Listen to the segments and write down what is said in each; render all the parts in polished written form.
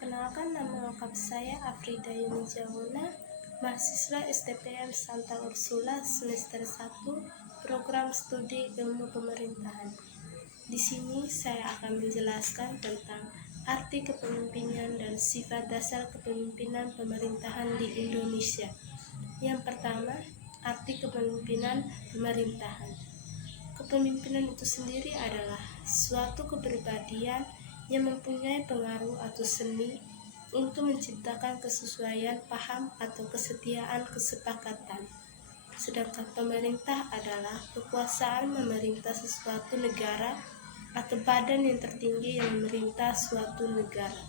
Perkenalkan, nama lengkap saya Afrida Yuni Jawona, mahasiswa STPM Santa Ursula semester 1, program studi ilmu pemerintahan. Di sini saya akan menjelaskan tentang arti kepemimpinan dan sifat dasar kepemimpinan pemerintahan di Indonesia. Yang pertama, arti kepemimpinan pemerintahan. Kepemimpinan itu sendiri adalah suatu kepribadian yang mempunyai pengaruh atau seni untuk menciptakan kesesuaian paham atau kesetiaan kesepakatan. Sedangkan pemerintah adalah kekuasaan memerintah sesuatu negara atau badan yang tertinggi yang memerintah suatu negara.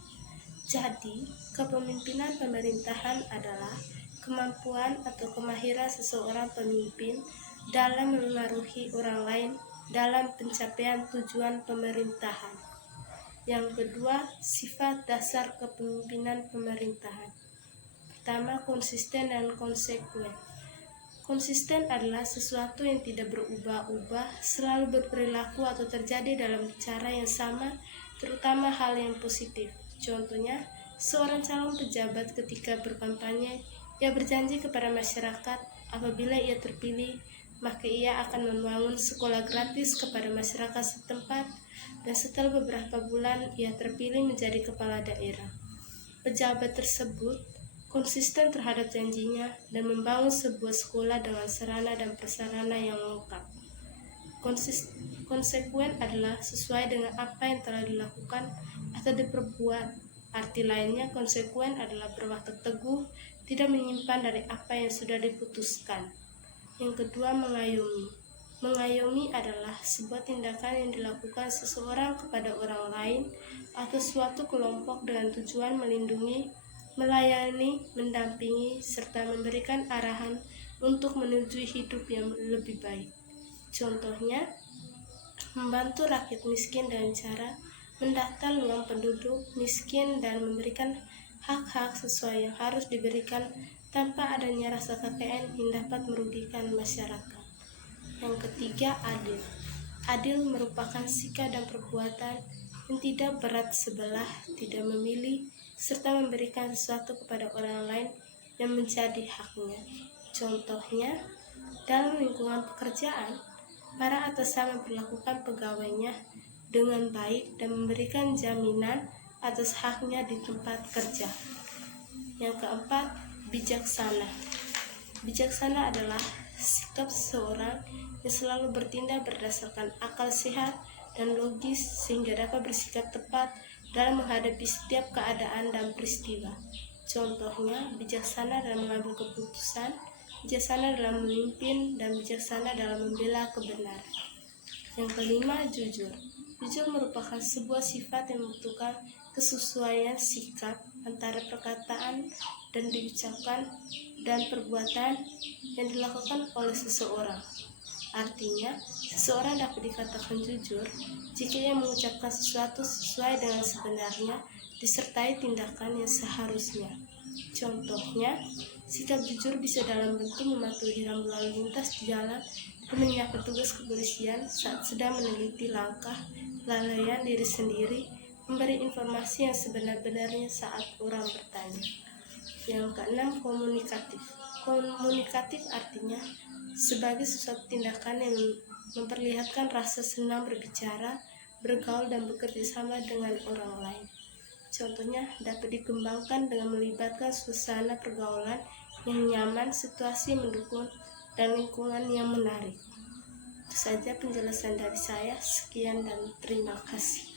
Jadi, kepemimpinan pemerintahan adalah kemampuan atau kemahiran seseorang pemimpin dalam memengaruhi orang lain dalam pencapaian tujuan pemerintahan. Yang kedua, sifat dasar kepemimpinan pemerintahan. Pertama, konsisten dan konsekuen. Konsisten adalah sesuatu yang tidak berubah-ubah, selalu berperilaku atau terjadi dalam cara yang sama, terutama hal yang positif. Contohnya, seorang calon pejabat ketika berkampanye, ia berjanji kepada masyarakat apabila ia terpilih, maka ia akan membangun sekolah gratis kepada masyarakat setempat, dan setelah beberapa bulan ia terpilih menjadi kepala daerah. Pejabat tersebut konsisten terhadap janjinya dan membangun sebuah sekolah dengan sarana dan prasarana yang lengkap. Konsekuen adalah sesuai dengan apa yang telah dilakukan atau diperbuat. Arti lainnya, konsekuen adalah berwatak teguh, tidak menyimpan dari apa yang sudah diputuskan. Yang kedua, mengayomi. Mengayomi adalah sebuah tindakan yang dilakukan seseorang kepada orang lain atau suatu kelompok dengan tujuan melindungi, melayani, mendampingi, serta memberikan arahan untuk menuju hidup yang lebih baik. Contohnya, membantu rakyat miskin dengan cara mendata uang penduduk miskin dan memberikan hak-hak sesuai yang harus diberikan tanpa adanya rasa KKN yang dapat merugikan masyarakat. Yang ketiga, adil. Adil merupakan sikap dan perbuatan yang tidak berat sebelah, tidak memilih, serta memberikan sesuatu kepada orang lain yang menjadi haknya. Contohnya, dalam lingkungan pekerjaan, para atasan memperlakukan pegawainya dengan baik dan memberikan jaminan atas haknya di tempat kerja. Yang keempat, bijaksana. Bijaksana adalah sikap seseorang yang selalu bertindak berdasarkan akal sehat dan logis sehingga dapat bersikap tepat dalam menghadapi setiap keadaan dan peristiwa. Contohnya, bijaksana dalam mengambil keputusan, bijaksana dalam memimpin, dan bijaksana dalam membela kebenaran. Yang kelima, jujur. Jujur merupakan sebuah sifat yang membutuhkan kesesuaian sikap antara perkataan dan diucapkan dan perbuatan yang dilakukan oleh seseorang. Artinya, seseorang dapat dikatakan jujur jika ia mengucapkan sesuatu sesuai dengan sebenarnya disertai tindakan yang seharusnya. Contohnya, sikap jujur bisa dalam bentuk mematuhi rambu lalu lintas di jalan dan menyapa petugas kepolisian saat sedang meneliti langkah kelalaian diri sendiri, memberi informasi yang sebenar-benarnya saat orang bertanya. Yang keenam, komunikatif. Komunikatif artinya sebagai sesuatu tindakan yang memperlihatkan rasa senang berbicara, bergaul, dan bekerja sama dengan orang lain. Contohnya dapat dikembangkan dengan melibatkan suasana pergaulan yang nyaman, situasi mendukung, dan lingkungan yang menarik. Itu saja penjelasan dari saya. Sekian dan terima kasih.